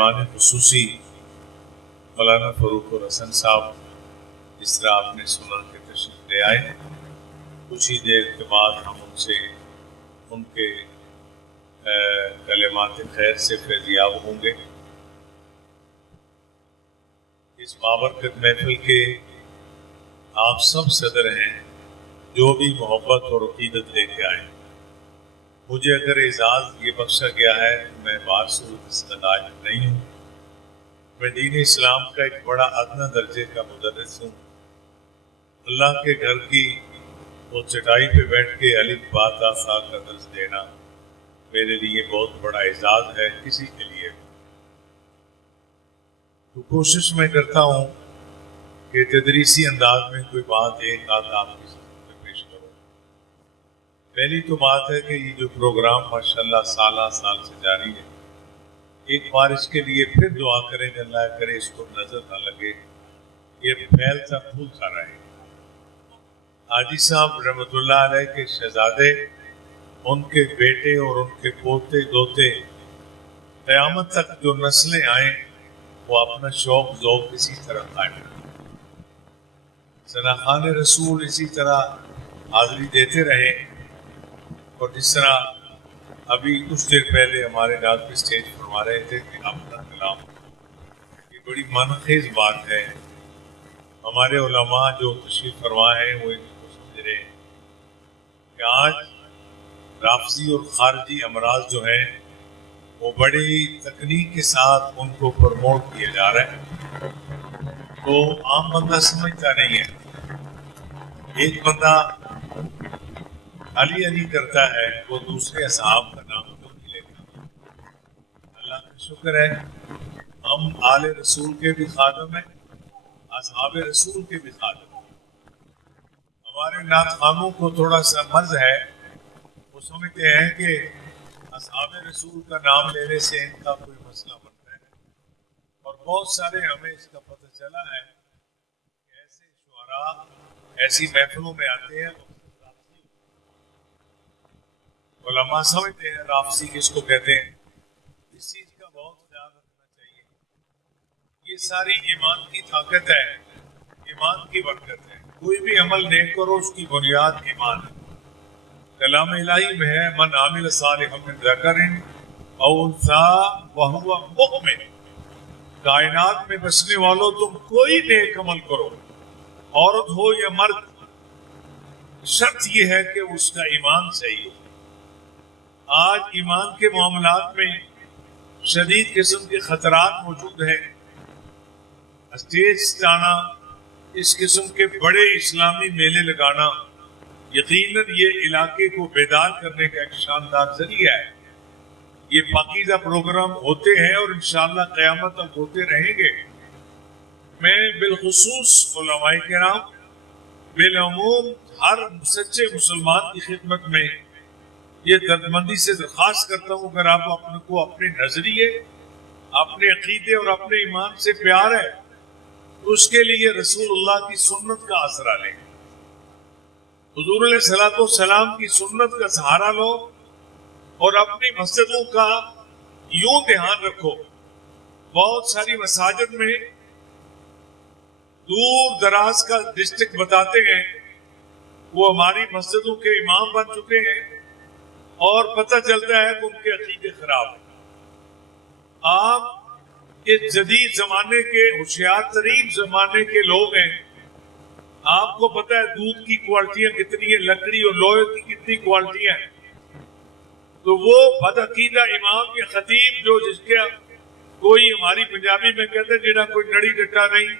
مہمان خصوصی مولانا فاروق الحسن صاحب جس طرح آپ نے سنا کہ تشریف لے آئے، کچھ ہی دیر کے بعد ہم ان سے ان کے کلمات خیر سے فیضیاب ہوں گے۔ اس بابرکت محفل کے آپ سب صدر ہیں، جو بھی محبت اور عقیدت لے کے آئے۔ مجھے اگر اعزاز یہ بخشا گیا ہے تو میں بارسود استعداد نہیں ہوں، میں دین اسلام کا ایک بڑا ادنیٰ درجے کا مدرس ہوں۔ اللہ کے گھر کی وہ چٹائی پہ بیٹھ کے الف با تا سا کا درس دینا میرے لیے بہت بڑا اعزاز ہے، کسی کے لیے بھی۔ تو کوشش میں کرتا ہوں کہ تدریسی انداز میں کوئی بات ایک آدھ آپ کی سمجھ میں پیش کروں۔ پہلی تو بات ہے کہ یہ جو پروگرام ماشاءاللہ سالہ سال سے جاری ہے، ایک بار اس کے لیے پھر دعا کریں کہ اللہ کرے اس کو نظر نہ لگے، یہ پھیلتا پھولتا رہے۔ حاجی صاحب رحمۃ اللہ علیہ کے شہزادے، ان کے بیٹے اور ان کے پوتے دوتے، قیامت تک جو نسلیں آئیں وہ اپنا شوق ذوق اسی طرح قائم رکھیں، ثناخوان رسول اسی طرح حاضری دیتے رہے۔ اور جس طرح ابھی کچھ دیر پہلے ہمارے ناظر پہ اسٹیج فرما رہے تھے کہ اپنا کلام، یہ بڑی معنی بات ہے۔ ہمارے علماء جو تشریف فرما ہیں وہ ان کو سمجھ رہے ہیں کہ آج رافضی اور خارجی امراض جو ہیں وہ بڑی تکنیک کے ساتھ ان کو پروموٹ کیا جا رہا ہے، تو عام بندہ سمجھتا نہیں ہے۔ ایک بندہ علی علی کرتا ہے، وہ دوسرے اصحاب کا نام کیوں نہیں لیتا؟ اللہ کا شکر ہے ہم آل رسول کے بھی خادم ہیں، اصحاب رسول کے بھی خادم ہیں۔ ہمارے ناخوانوں کو تھوڑا سا مرض ہے، وہ سمجھتے ہیں کہ اصحاب رسول کا نام لینے سے ان کا کوئی مسئلہ بنتا ہے، اور بہت سارے ہمیں اس کا پتہ چلا ہے کہ ایسے شعراء ایسی محفلوں میں آتے ہیں، علماء سمجھتے ہیں رافضی کس کو کہتے ہیں۔ اس چیز کا بہت خیال رکھنا چاہیے۔ یہ ساری ایمان کی طاقت ہے، ایمان کی برکت ہے۔ کوئی بھی عمل نیک کرو اس کی بنیاد ایمان ہے۔ کلام الہی میں ہے من عامل صالحا من ذکر او انثی وہو مؤمن، کائنات میں بسنے والوں تم کوئی نیک عمل کرو، عورت ہو یا مرد، شرط یہ ہے کہ اس کا ایمان صحیح ہو۔ آج ایمان کے معاملات میں شدید قسم کے خطرات موجود ہیں۔ اسٹیج جانا، اس قسم کے بڑے اسلامی میلے لگانا یقیناً یہ علاقے کو بیدار کرنے کا ایک شاندار ذریعہ ہے۔ یہ پاکیزہ پروگرام ہوتے ہیں اور انشاءاللہ قیامت تک ہوتے رہیں گے۔ میں بالخصوص علماء کرام، بالعموم ہر سچے مسلمان کی خدمت میں یہ دردمندی سے درخواست کرتا ہوں، اگر آپ اپنے نظریے، اپنے عقیدے اور اپنے ایمان سے پیار ہے تو اس کے لیے رسول اللہ کی سنت کا آسرا لیں، حضور علیہ الصلوۃ والسلام کی سنت کا سہارا لو، اور اپنی مسجدوں کا یوں دھیان رکھو۔ بہت ساری مساجد میں دور دراز کا ڈسٹرکٹ بتاتے ہیں وہ ہماری مسجدوں کے امام بن چکے ہیں، اور پتہ چلتا ہے کہ ان کے عقیدے خراب ہیں۔ آپ اس جدید زمانے کے ہوشیار ترین زمانے کے لوگ ہیں، آپ کو پتہ ہے دودھ کی کوالٹیاں کتنی ہیں، لکڑی اور لوہے کی کتنی کوالٹیاں ہیں، تو وہ بدعقیدہ امام یا خطیب جو جس کے کوئی ہماری پنجابی میں کہتے ہیں جنہاں کوئی نڑی ڈٹا نہیں،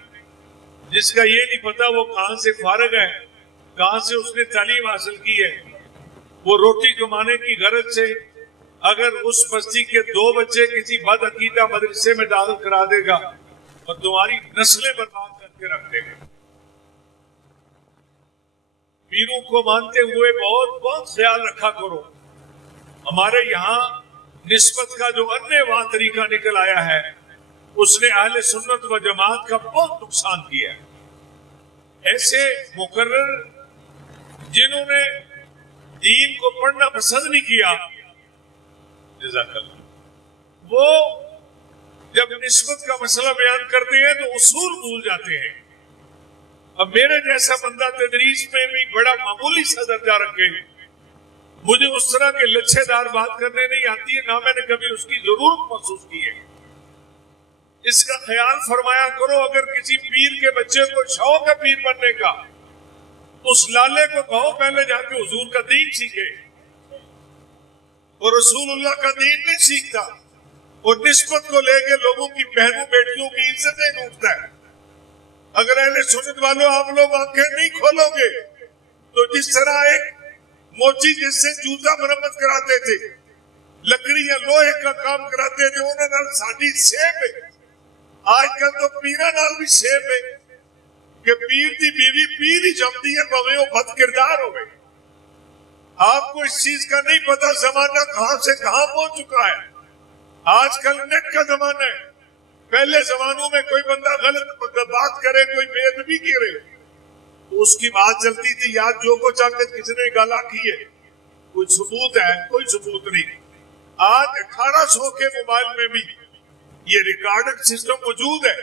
جس کا یہ نہیں پتا وہ کہاں سے فارغ ہے، کہاں سے اس نے تعلیم حاصل کی ہے، وہ روٹی کمانے کی غرض سے اگر اس بستی کے 2 بچے کسی بدعقیدہ مدرسے میں داخل کرا دے گا اور تمہاری نسلیں برباد کر کے رکھ دے گا۔ پیروں کو مانتے ہوئے بہت بہت خیال رکھا کرو۔ ہمارے یہاں نسبت کا جو انواع طریقہ نکل آیا ہے اس نے اہل سنت و جماعت کا بہت نقصان کیا ہے۔ ایسے مقرر جنہوں نے دین کو پڑھنا پسند نہیں کیا، جزاک اللہ، وہ جب نسبت کا مسئلہ بیان کرتے ہیں تو اصول بھول جاتے ہیں. اب میرے جیسا بندہ تدریس میں بھی بڑا معمولی سا درجہ رکھے, مجھے اس طرح کے لچھے دار بات کرنے نہیں آتی ہے, نہ میں نے کبھی اس کی ضرورت محسوس کی ہے. اس کا خیال فرمایا کرو, اگر کسی پیر کے بچے کو شوق ہے پیر بننے کا, اس لالے کو کہو پہلے جا کے حضور کا دین سیکھے, اور رسول اللہ کا دین نہیں سیکھتا اور نسبت کو لے کے لوگوں کی بہنوں بیٹیوں کی عزتیں لوٹتا ہے. اگر اہل سنت والوں آپ لوگ آنکھیں نہیں کھولو گے تو جس طرح ایک موچی جس سے جوتا مرمت کراتے تھے, لکڑی یا لوہے کا کام کراتے تھے, انہیں نال ساڈی سیم ہے. آج کل تو پیرا نال بھی سیم ہے کہ پیر دی بیوی پیر ہی جمدی ہے بھویں وہ بد کردار ہوئے. آپ کو اس چیز کا نہیں پتا زمانہ کہاں سے کہاں پہنچ چکا ہے. آج کل نیٹ کا زمانہ ہے. پہلے زمانوں میں کوئی بندہ غلط بات کرے, کوئی بے ادبی کرے تو اس کی بات چلتی تھی, یاد جو کو چاہ کے کس نے گالا کی ہے, کوئی ثبوت ہے؟ کوئی ثبوت نہیں. آج 1800 کے موبائل میں بھی یہ ریکارڈنگ سسٹم موجود ہے,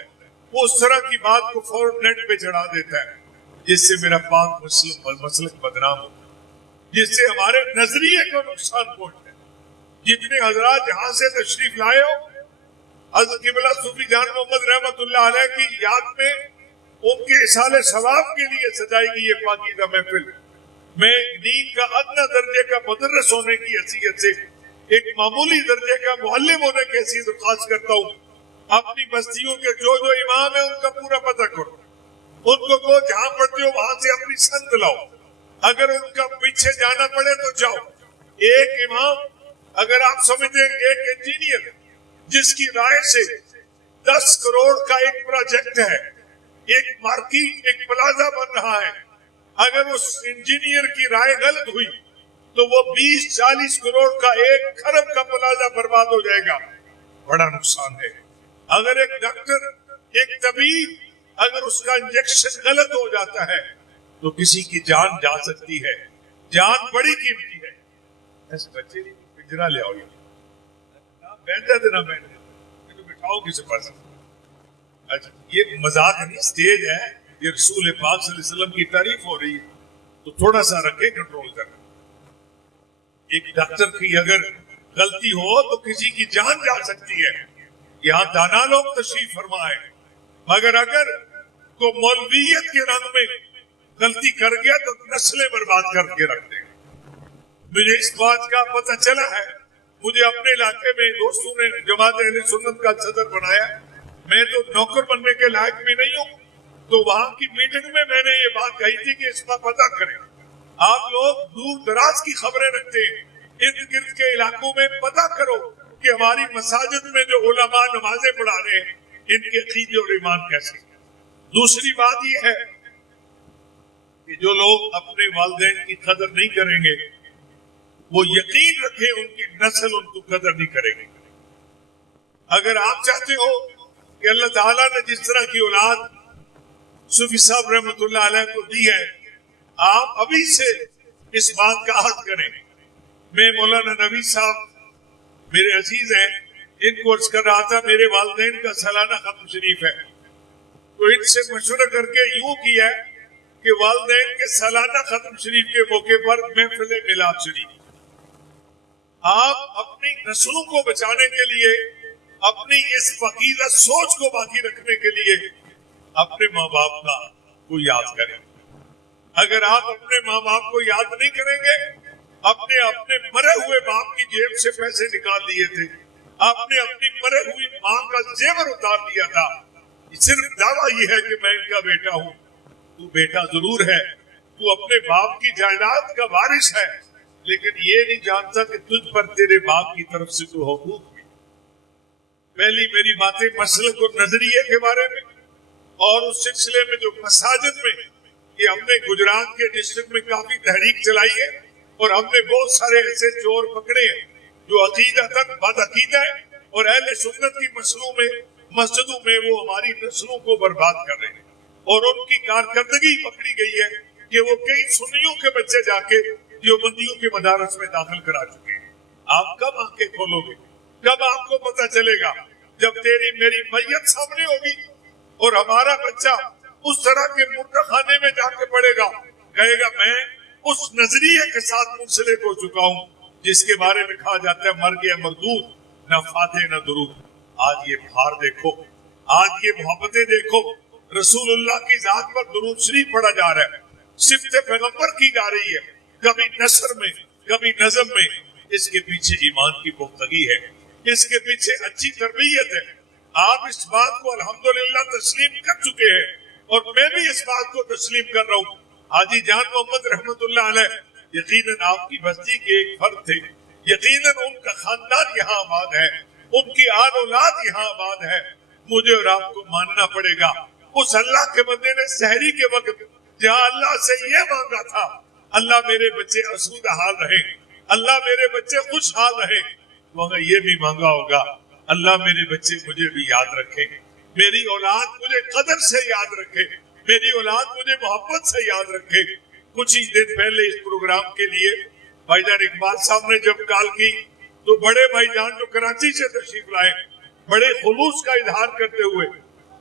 وہ اس طرح کی بات کو فوراً نیٹ پہ چڑھا دیتا ہے, جس سے میرا پاک مسلک بدنام ہو, جس سے ہمارے نظریے کو نقصان پہنچتا ہے. جتنے حضرات یہاں سے تشریف لائے ہو, حضرت قبلہ صوفی جان محمد رحمت اللہ علیہ کی یاد میں ان کے اصال ثواب کے لیے سجائی گئی یہ پاکیزہ محفل, میں دین کا ادنی درجے کا مدرس ہونے کی حیثیت سے ایک معمولی درجے کا معلم ہونے کی حیثیت درخواست کرتا ہوں, اپنی بستیوں کے جو امام ہیں ان کا پورا پتہ کرو, ان کو جہاں پڑھتے ہو وہاں سے اپنی سند لاؤ, اگر ان کا پیچھے جانا پڑے تو جاؤ. ایک امام اگر آپ سمجھیں ایک انجینئر جس کی رائے سے 10 کروڑ کا ایک پروجیکٹ ہے, ایک مارکیٹ, ایک پلازا بن رہا ہے, اگر اس انجینئر کی رائے غلط ہوئی تو وہ 20-40 کروڑ کا 1 کھرب کا پلازا برباد ہو جائے گا, بڑا نقصان ہے. اگر ایک ڈاکٹر, ایک طبیب, اگر اس کا انجیکشن غلط ہو جاتا ہے تو کسی کی جان جا سکتی ہے. جان بڑی قیمتی ہے. ایسے بچے نہیں پنجرا لے آؤ, نہ بٹھاؤ کسی پاس. اچھا یہ مذاق نہیں, اسٹیج ہے, یہ رسول پاک صلی اللہ علیہ وسلم کی تعریف ہو رہی ہے تو تھوڑا سا رکھے کنٹرول کرنا. ایک ڈاکٹر کی اگر غلطی ہو تو کسی کی جان جا سکتی ہے. یہاں دانا لوگ تشریف فرما ہے, مگر اگر تو مولویت کے رنگ میں غلطی کر گیا تو نسلیں برباد کر کے رکھ دیں. مجھے اس بات کا پتہ چلا ہے, مجھے اپنے علاقے میں دوستوں نے جماعت اہل سنت کا صدر بنایا, میں تو نوکر بننے کے لائق بھی نہیں ہوں, تو وہاں کی میٹنگ میں نے یہ بات کہی تھی کہ اس کا پتہ کریں. آپ لوگ دور دراز کی خبریں رکھتے ہیں, ارد گرد کے علاقوں میں پتہ کرو کہ ہماری مساجد میں جو علماء نمازیں پڑھا رہے ہیں ان کے عقیدے اور ایمان کیسے. دوسری بات یہ ہے کہ جو لوگ اپنے والدین کی قدر نہیں کریں گے وہ یقین رکھیں ان کی نسل ان کو قدر نہیں کرے گی. اگر آپ چاہتے ہو کہ اللہ تعالیٰ نے جس طرح کی اولاد صوفی صاحب رحمت اللہ علیہ کو دی ہے, آپ ابھی سے اس بات کا عہد کریں. میں مولانا نبی صاحب میرے عزیز ہیں, ان کو عرض کر رہا تھا میرے والدین کا سالانہ ختم شریف ہے, تو ان سے مشورہ کر کے یوں کیا کہ والدین کے سالانہ ختم شریف کے موقع پر محفل میلاد شریف, آپ اپنی نسلوں کو بچانے کے لیے, اپنی اس فقیدہ سوچ کو باقی رکھنے کے لیے اپنے ماں باپ کا کو یاد کریں. اگر آپ اپنے ماں باپ کو یاد نہیں کریں گے, اپنے مرے ہوئے باپ کی جیب سے پیسے نکال لیے تھے, آپ نے اپنی مرے ہوئی ماں کا زیور اتار لیا تھا, صرف دعویٰ یہ ہے کہ میں ان کا بیٹا ہوں. تو بیٹا ضرور ہے, تو اپنے باپ کی جائیداد کا وارث ہے, لیکن یہ نہیں جانتا کہ تجھ پر تیرے باپ کی طرف سے تو حقوق بھی. پہلی میری باتیں مسلک اور نظریے کے بارے میں, اور اس سلسلے میں جو مساجد میں یہ ہم نے گجرات کے ڈسٹرکٹ میں کافی تحریک چلائی ہے, اور ہم نے بہت سارے ایسے چور پکڑے ہیں جو عقیدہ تک بد عقیدہ ہے, اور اہل سنت کی مسلوں میں مسجدوں میں وہ ہماری نسلوں کو برباد کر رہے ہیں, اور ان کی کارکردگی پکڑی گئی ہے کہ وہ کئی سنیوں کے بچے جا کے دیوبندیوں کے مدارس میں داخل کرا چکے ہیں. آپ کب آنکھیں کھولو گے, کب آپ کو پتہ چلے گا جب تیری میری میت سامنے ہوگی اور ہمارا بچہ اس طرح کے مردہ خانے میں جا کے پڑے گا، کہے گا میں اس نظریے کے ساتھ منسلک ہو چکا ہوں جس کے بارے میں کہا جاتا ہے مر گیا مردود، نہ فاتح نہ درود۔ آج یہ بہار دیکھو، آج یہ محبتیں دیکھو، رسول اللہ کی ذات پر درود شریف پڑھا جا رہا ہے، صفت پیغمبر کی جا رہی ہے، کبھی نثر میں کبھی نظم میں۔ اس کے پیچھے ایمان کی پختگی ہے، اس کے پیچھے اچھی تربیت ہے۔ آپ اس بات کو الحمدللہ تسلیم کر چکے ہیں اور میں بھی اس بات کو تسلیم کر رہا ہوں۔ حاجی جان محمد رحمت اللہ علیہ یقیناً آپ کی بستی کے ایک فرد تھے، یقیناً ان کا خاندان یہاں آباد ہے، ان کی آل اولاد یہاں آباد ہے۔ مجھے اور آپ کو ماننا پڑے گا اس اللہ کے بندے نے سحری کے وقت جہاں اللہ سے یہ مانگا تھا، اللہ میرے بچے اسودہ حال رہے، اللہ میرے بچے خوش حال رہے، وہاں یہ بھی مانگا ہوگا اللہ میرے بچے مجھے بھی یاد رکھے، میری اولاد مجھے قدر سے یاد رکھے، میری اولاد مجھے محبت سے یاد رکھے۔ کچھ ہی دن پہلے اس پروگرام کے لیے بھائی جان اقبال صاحب نے جب کال کی تو بڑے بھائی جان جو کراچی سے تشریف لائے بڑے خلوص کا اظہار کرتے ہوئے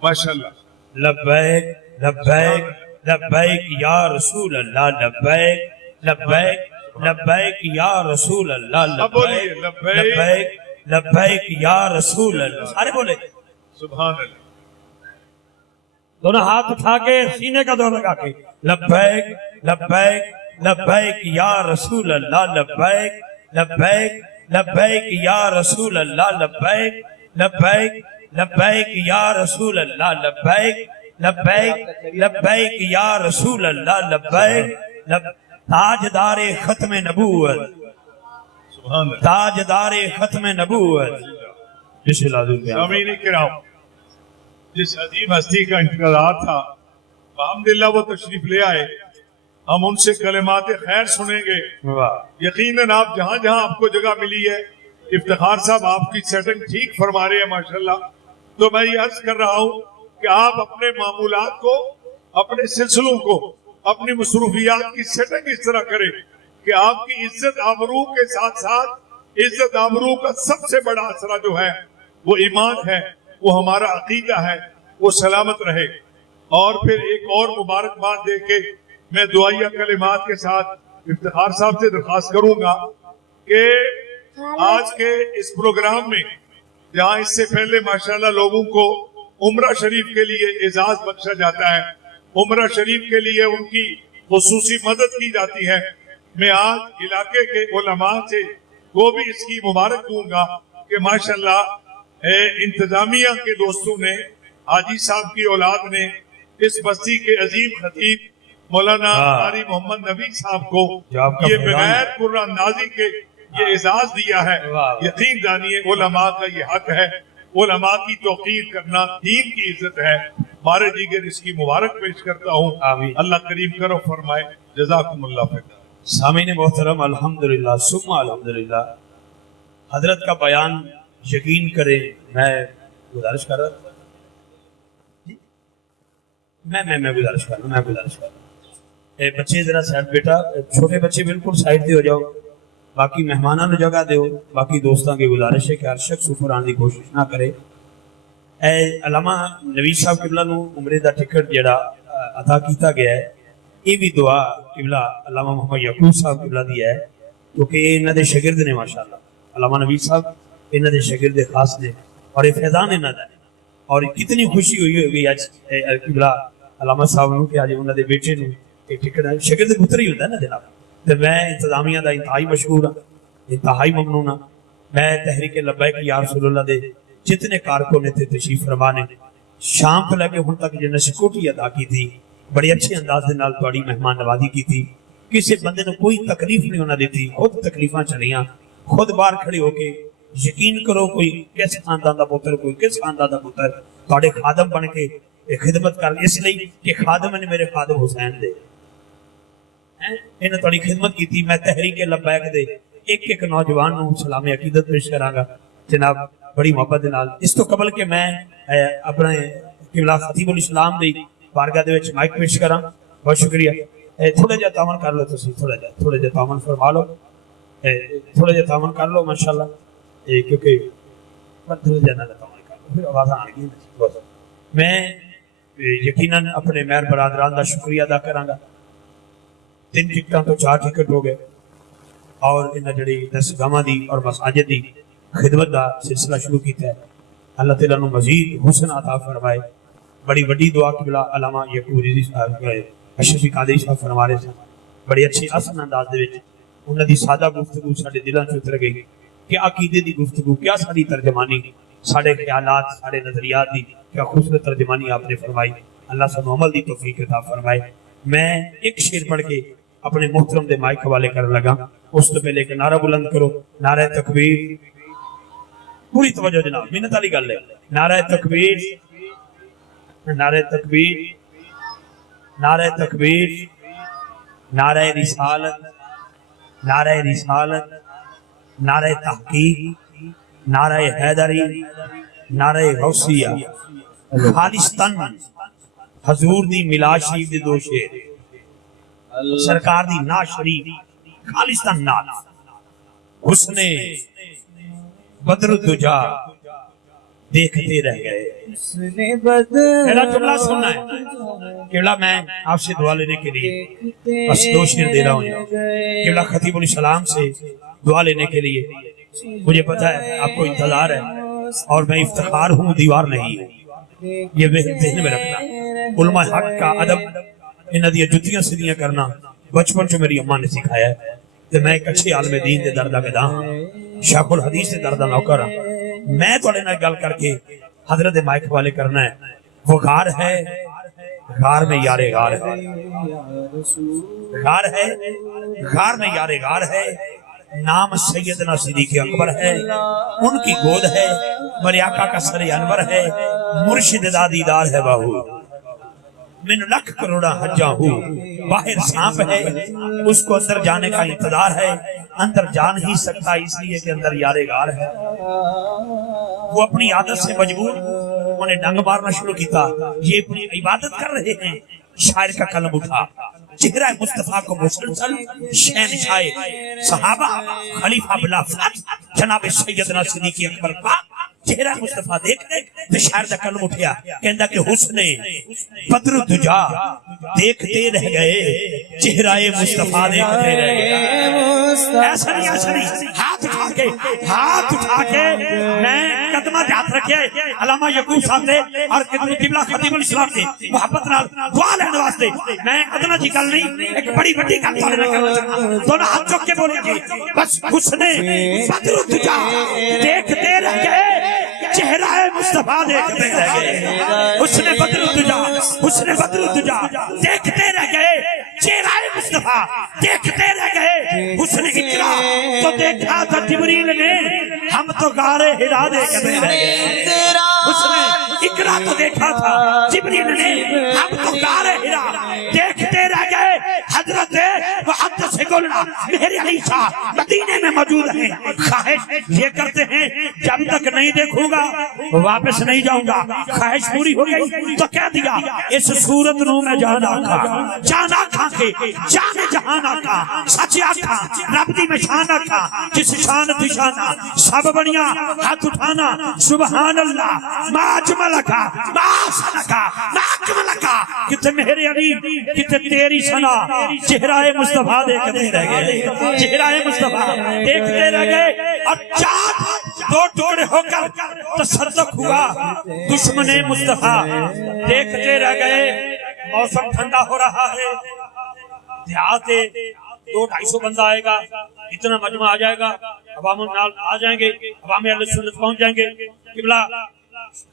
ماشاءاللہ لبیک لبیک لبیک یا رسول اللہ، لبیک لبیک لبیک یا رسول اللہ، لبیک لبیک لبیک یا رسول اللہ۔ سارے بولے سبحان اللہ، دونوں ہاتھ اٹھا کے سینے کا دور لگا کے لبیک لبیک لبیک یا رسول اللہ، لبیک لبیک لبیک یا رسول اللہ، لبیک لبیک لبیک یا رسول اللہ، لبیک لبیک لبیک یا رسول اللہ، لبیک تاجدار ختم نبوت، سبحان اللہ۔ تاجدار ختم نبوت۔ بسم اللہ۔ سامعین کرام، جس عظیم ہستی کا انتظار تھا الحمدللہ وہ تشریف لے آئے، ہم ان سے کلمات خیر سنیں گے۔ یقیناً آپ جہاں جہاں آپ کو جگہ ملی ہے، افتخار صاحب آپ کی سیٹنگ ٹھیک فرما رہے ہیں ماشاءاللہ، تو میں یہ عرض کر رہا ہوں کہ آپ اپنے معمولات کو، اپنے سلسلوں کو، اپنی مصروفیات کی سیٹنگ اس طرح کریں کہ آپ کی عزت آبرو کے ساتھ ساتھ عزت آبرو کا سب سے بڑا اثرہ جو ہے وہ ایمان ہے، وہ ہمارا عقیدہ ہے، وہ سلامت رہے۔ اور پھر ایک اور مبارکباد دے کے میں دعائیہ کلمات کے ساتھ افتخار صاحب سے درخواست کروں گا کہ آج کے اس پروگرام میں جہاں اس سے پہلے ماشاءاللہ لوگوں کو عمرہ شریف کے لیے اعزاز بخشا جاتا ہے، عمرہ شریف کے لیے ان کی خصوصی مدد کی جاتی ہے، میں آج علاقے کے علماء سے وہ بھی اس کی مبارک دوں گا کہ ماشاءاللہ انتظامیہ کے دوستوں نے، حاجی صاحب کی اولاد نے اس بستی کے عظیم خطیب مولانا قاری محمد نبی صاحب کو یہ بغیر قرآن اندازی کے یہ اعزاز دیا ہے۔ یقین جانیے علماء کا یہ حق ہے، علماء کی توقیر کرنا دین کی عزت ہے۔ ہمارے دیگر اس کی مبارک پیش کرتا ہوں، اللہ کریم کرو فرمائے، جزاکم اللہ خیر۔ سامعین محترم، الحمدللہ ثم الحمدللہ، حضرت کا بیان یقین کریں، میں گزارش کر رہا تھا، میں گزارش کر رہا ہوں، بچے ذرا سائڈ، بیٹا چھوٹے بچے بالکل سائڈ دے ہو جاؤ، باقی مہمانوں نے جگہ دیو، باقی دوستاں کی گزارش ہے کہ ہر شخص اوپر آنے کی کوشش نہ کرے۔ علامہ نوید صاحب قبلہ نو عمرے دا ٹکٹ جڑا عطا کیتا گیا ہے، یہ بھی دعا قبلہ علامہ محمد یعقوب صاحب قبلہ دی ہے، کیونکہ یہ انہاں دے شاگرد نے ماشاءاللہ، علامہ نوید صاحب انہاں دے شاگرد خاص نے اور یہ فیضان انہاں دا ہے، اور کتنی خوشی ہوئی ہوگی آج قبلہ علامہ صاحب نو کہ آج انہاں دے بیٹے نو ایک ٹکٹ ہے، شاگرد پتر ہی ہوتا ہے نا جناب۔ تو میں انتظامیہ دا انتہائی مشکور ہوں، انتہائی ممنون ہوں، میں تحریک لبیک یا رسول اللہ دے جتنے کارکن نے تھے تشریف فرما نے شام کو لے کے ہن تک جنہیں سکوٹی ادا کی تھی، بڑے اچھے انداز دے نال تواڈی مہمان نوازی کی تھی، کسی بندے نے کوئی تکلیف نہیں ہونا دیتی، خود تکلیفاں چلیاں، خود باہر کھڑے ہو کے یقین کرو کوئی کس خاندان دا پتر، کوئی کس خاندان دا پتر تواڈے خادم بن کے خدمت کر، اس لیے کہ خادم نے میرے خادم حسین دے انہیں تواڈی خدمت کی تھی۔ میں تحریک لبیک دے ایک ایک نوجوان نو سلام عقیدت پیش کراں گا جناب بڑی محبت دے نال۔ اس تو قبل کہ میں اپنے قبلہ خطیب الاسلام دی بارگاہ دے وچ مائک پیش کراں، بہت شکریہ۔ تھوڑا جہا تعاون کر لو تسی، تھوڑا جہا تعاون فرما لو، تھوڑا جہا تعاون کر لو ماشاءاللہ، کیونکہ تھوڑا جہا نہ تعاون کر لو۔ پھر آواز آ گئی بس میں یقیناً اپنے مہر برادران کا شکریہ ادا کراں گا 3 ٹکٹاں تو 4 ٹکٹ ہو گئے اور انہیں جڑی درسگاہاں دی اور مساجد دی خدمت دا سلسلہ شروع کیتا ہے اللہ تعالیٰ نے مزید حسن عطا فرمائے بڑی وڈی دعا قبلہ علامہ یعقوب رضوی صاحب اشرفی قادری صاحب فرما رہے سن بڑے اچھے آسان انداز دے وچ انہاں دی سادہ گفتگو ساڈے دلاں چ اتر گئی کہ عقیدے دی گفتگو کیا ساری ترجمانی ساڈے خیالات ساڈے نظریات دی کیا خوبصورت ترجمانی آپ نے فرمائی اللہ سانو عمل دی توفیق عطا فرمائے میں ایک شعر پڑھ کے اپنے محترم دے مائک حوالے کرنے لگا اس تو پہلے ایک نعرہ بلند کرو نعرہ تکبیر پوری توجہ جناب محنت والی گل ہے نعرہ تکبیر نعرہ تکبیر نعرہ تکبیر نعرہ رسالت نعرہ رسالت نعرہ تحقیق نعرہ حیدری نعرہ غوثیہ خالصتاً حضور دی میلاد شریف دے 2 شعر سرکار دی نعت شریف خالصتاً نعت حسن بدر الدجا دیکھتے رہ گئے میرا جملہ سننا ہے قبلہ میں آپ سے دعا لینے کے لیے بس 2 شعر دے رہا ہوں قبلہ خطیب علیہ السلام سے دعا لینے کے لیے مجھے پتا ہے آپ کو انتظار ہے اور میں افتخار ہوں دیوار نہیں یہ ذہن میں رکھنا علماء حق کا ادب انہاں دی جتیاں سیدھیاں کرنا بچپن جو میری اماں نے سکھایا ہے کہ میں ایک اچھے عالم دین دے دردہ گدا ہاں شیخ الحدیث دے دردہ نوکر ہاں میں تھوڑے نال گل کر کے حضرت مائک والے کرنا ہے وہ غار ہے غار میں یار غار ہے غار ہے غار میں یار غار ہے نام سیدنا صدیق اکبر ہے ان کی گود ہے میرے آقا کا سر انور ہے مرشد دا دیدار ہے باہو من لکھ کروڑا حجاں ہوں باہر سانپ ہے اس کو اندر جانے کا انتظار ہے اندر جا نہیں سکتا اس لیے کہ اندر یار غار ہے وہ اپنی عادت سے مجبور انہیں ڈنگ مارنا شروع کیتا یہ اپنی عبادت کر رہے ہیں شاعر کا قلم اٹھا چہرہ مصطفیٰ کو مسلسل شہنشاہ صحابہ خلیفہ بلا فخر جناب سیدنا صدیق اکبر پاک چہرہ مصطفیٰ دیکھ تو شاعر دا قلم اٹھیا کہندا کہ حسن بدر الدجا دیکھتے رہ گئے چہرہ مصطفیٰ دیکھتے رہ گئے ایسا نہیں ہاتھ اٹھا کے میں قدمہ ہاتھ رکھے علامہ یعقوب صاحب نے اور قبلہ خطیب الاسلام نے محبت نال دعا لینے واسطے میں ادنا جی گل نہیں ایک بڑی بڑی گل کرنا چاہتا دونوں ہاتھ چوک کے بولیں گے بس حسن بدر الدجا دیکھتے رہ گئے چہرہ مصطفیٰ دیکھتے رہ گئے حسن بدر الدجا حسن بدر الدجا دیکھتے رہ گئے چہرہ مصطفیٰ دیکھتے رہ گئے حسن اقرا تو دیکھا تھا جبریل نے ہم تو غار ہرا دیکھتے رہ گئے حسن اقرا تو دیکھا تھا جبریل نے ہم تو غار ہرا دیکھتے رہ گئے حضرت محدث گلنا میرے علی شاہ مدینے میں موجود ہیں خواہش یہ کرتے ہیں جب تک نہیں دیکھوں گا واپس نہیں جاؤں گا خواہش پوری ہو گئی تو کہہ دیا اس صورت نو میں جانا کھا جانا کھا کے جان جہانا کھا سچ آکھا رب دی میں شانہ کھا جس شان تھی شانہ سب بڑیاں ہاتھ اٹھانا سبحان اللہ ما اجملکا ما احسنکا ما اکملکا کتے میرے علی کتے تیری سنا چہرہ مصطفیٰ دیکھتے رہ گئے چہرہ مصطفیٰ دیکھتے رہ گئے اور چاند 2 ٹکڑے ہو کر تصدق ہوا دشمن مصطفیٰ دیکھتے رہ گئے موسم ٹھنڈا ہو رہا ہے دیہات 200-250 بندہ آئے گا اتنا مجمع آ جائے گا عوام النال آ جائیں گے عوام اہل سنت پہنچ جائیں گے قبلہ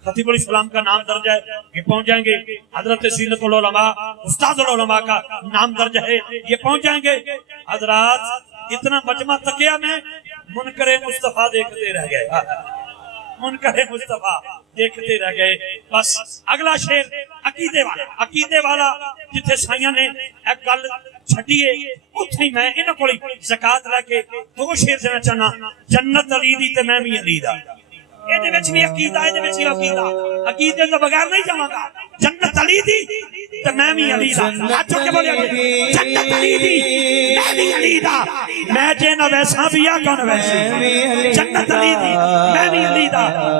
خطیب الاسلام کا نام درج ہے یہ پہنچ جائیں گے حضرت سینت العلماء استاد العلماء کا نام درج ہے یہ پہنچ جائیں گے حضرات اتنا مجمع تکیا میں منکر مصطفیٰ دیکھتے رہ گئے منکر مصطفیٰ دیکھتے رہ گئے بس اگلا شعر عقیدے والا جتھے سائیاں نے ایک گل چھٹیے اتھے میں انہوں کوئی زکاة لے کے 2 شعر دینا چاہنا جنت علی دی تے میں بھی علی دا یہ وچ بھی عقیدہ عقیدے تو بغیر نہیں جاواں گا جنت علی دی تے میں بھی علی دا ہاتھ کے بولیا جنت علی دی میں بھی علی دا میں جے نہ ویسا بھی آ کون ویسی جنت علی دی میں بھی علی دا